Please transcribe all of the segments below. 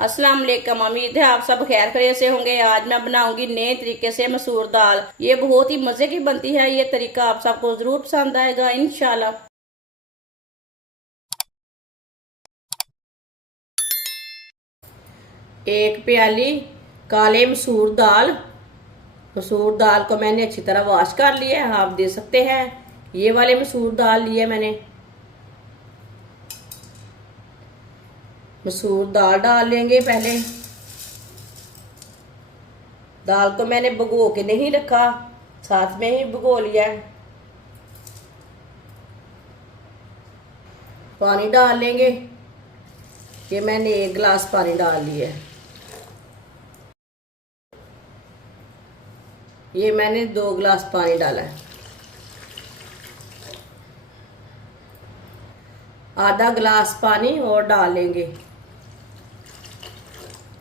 अस्सलाम वालेकुम। उम्मीद है आप सब खैर खैरियत से होंगे। आज मैं बनाऊंगी नए तरीके से मसूर दाल। ये बहुत ही मजे की बनती है। ये तरीका आप सबको जरूर पसंद आएगा इंशाल्लाह। एक प्याली काले मसूर दाल। मसूर दाल को मैंने अच्छी तरह वॉश कर लिया है, आप देख सकते हैं। ये वाले मसूर दाल लिए मैंने। मसूर दाल डाल लेंगे पहले। दाल को मैंने भिगो के नहीं रखा, साथ में ही भिगो लिया है। पानी डाल लेंगे। ये मैंने 1 गिलास पानी डाल लिया है। ये मैंने 2 गिलास पानी डाला है। आधा गिलास पानी और डाल लेंगे।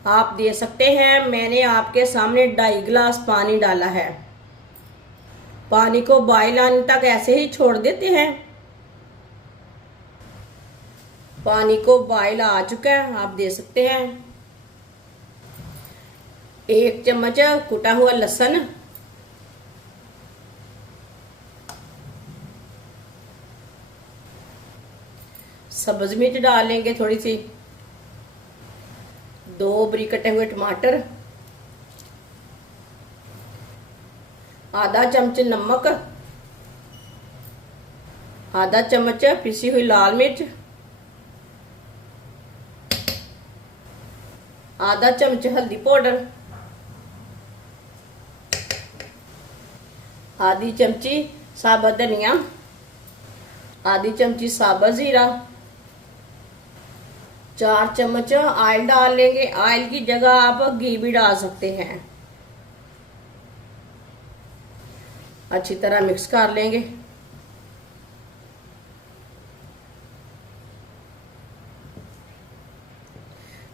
आप दे सकते हैं, मैंने आपके सामने 2.5 गिलास पानी डाला है। पानी को बॉयल आने तक ऐसे ही छोड़ देते हैं। पानी को बॉयल आ चुका है, आप दे सकते हैं। 1 चम्मच कुटा हुआ लहसुन, सब्ज मिर्च डाल लेंगे थोड़ी सी, 2 बारीक कटे हुए टमाटर, आधा चम्मच नमक, आधा चम्मच पिसी हुई लाल मिर्च, आधा चम्मच हल्दी पाउडर, आधी चमची साबुत धनिया, आधी चमची साबुत जीरा, 4 चम्मच ऑयल डाल लेंगे। ऑयल की जगह आप घी भी डाल सकते हैं। अच्छी तरह मिक्स कर लेंगे।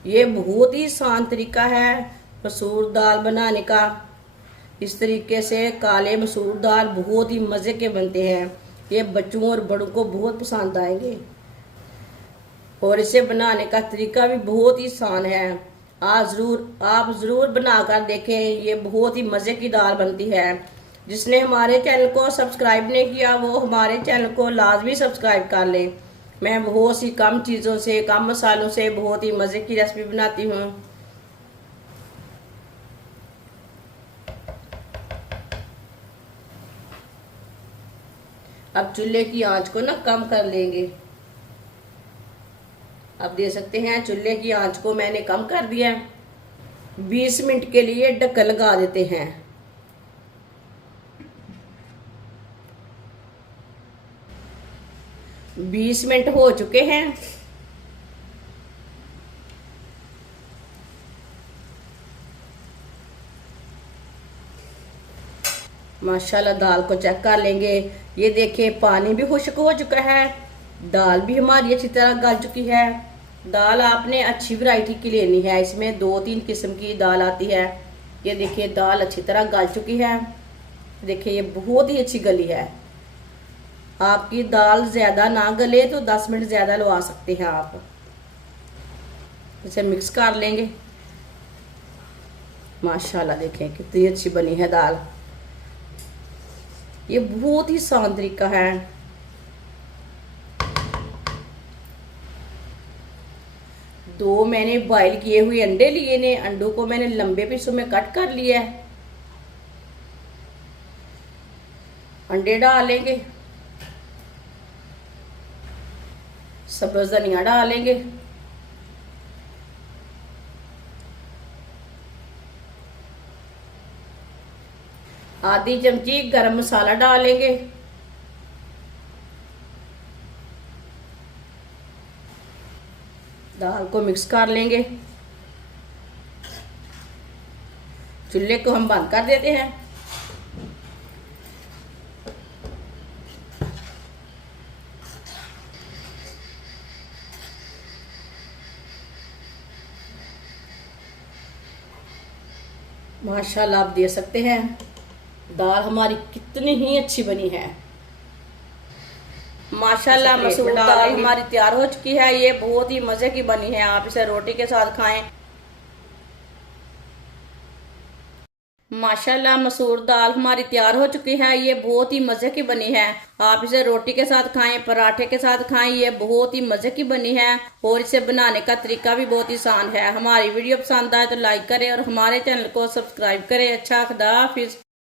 ये बहुत ही आसान तरीका है मसूर दाल बनाने का। इस तरीके से काले मसूर दाल बहुत ही मज़े के बनते हैं। ये बच्चों और बड़ों को बहुत पसंद आएंगे और इसे बनाने का तरीका भी बहुत ही आसान है। आप ज़रूर बनाकर देखें। ये बहुत ही मज़े की दाल बनती है। जिसने हमारे चैनल को सब्सक्राइब नहीं किया वो हमारे चैनल को लाजमी सब्सक्राइब कर ले। मैं बहुत सी कम चीज़ों से, कम मसालों से बहुत ही मज़े की रेसिपी बनाती हूँ। अब चूल्हे की आंच को ना कम कर लेंगे। अब देख सकते हैं चूल्हे की आंच को मैंने कम कर दिया है। 20 मिनट के लिए ढक्कन लगा देते हैं। बीस मिनट हो चुके हैं। माशाल्लाह दाल को चेक कर लेंगे। ये देखिए पानी भी खुश्क हो चुका है, दाल भी हमारी अच्छी तरह गल चुकी है। दाल आपने अच्छी वैरायटी की लेनी है। इसमें 2-3 किस्म की दाल आती है। ये देखिए दाल अच्छी तरह गल चुकी है। देखिए ये बहुत ही अच्छी गली है। आपकी दाल ज़्यादा ना गले तो 10 मिनट ज़्यादा लगा सकते हैं आप। इसे मिक्स कर लेंगे। माशाल्लाह देखें कितनी अच्छी बनी है दाल। ये बहुत ही आसान तरीका है। दो मैंने बॉईल किए हुए अंडे लिए ने। अंडों को मैंने लंबे पीसों में कट कर लिया है। अंडे डालेंगे, सब्ज़ धनिया डालेंगे, आधी चमची गरम मसाला डालेंगे, दाल को मिक्स कर लेंगे। चूल्हे को हम बंद कर देते हैं। माशाल्लाह आप देख सकते हैं दाल हमारी कितनी ही अच्छी बनी है। माशाल्लाह मसूर दाल हमारी तैयार हो चुकी है। ये बहुत ही मज़े की बनी है। आप इसे रोटी के साथ खाएं माशाल्लाह मसूर दाल हमारी तैयार हो चुकी है। ये बहुत ही मजे की बनी है। आप इसे रोटी के साथ खाएं, पराठे के साथ खाएं, ये बहुत ही मजे की बनी है और इसे बनाने का तरीका भी बहुत ही आसान है। हमारी वीडियो पसंद आए तो लाइक करें और हमारे चैनल को सब्सक्राइब करें। अच्छा, खुदा हाफिज।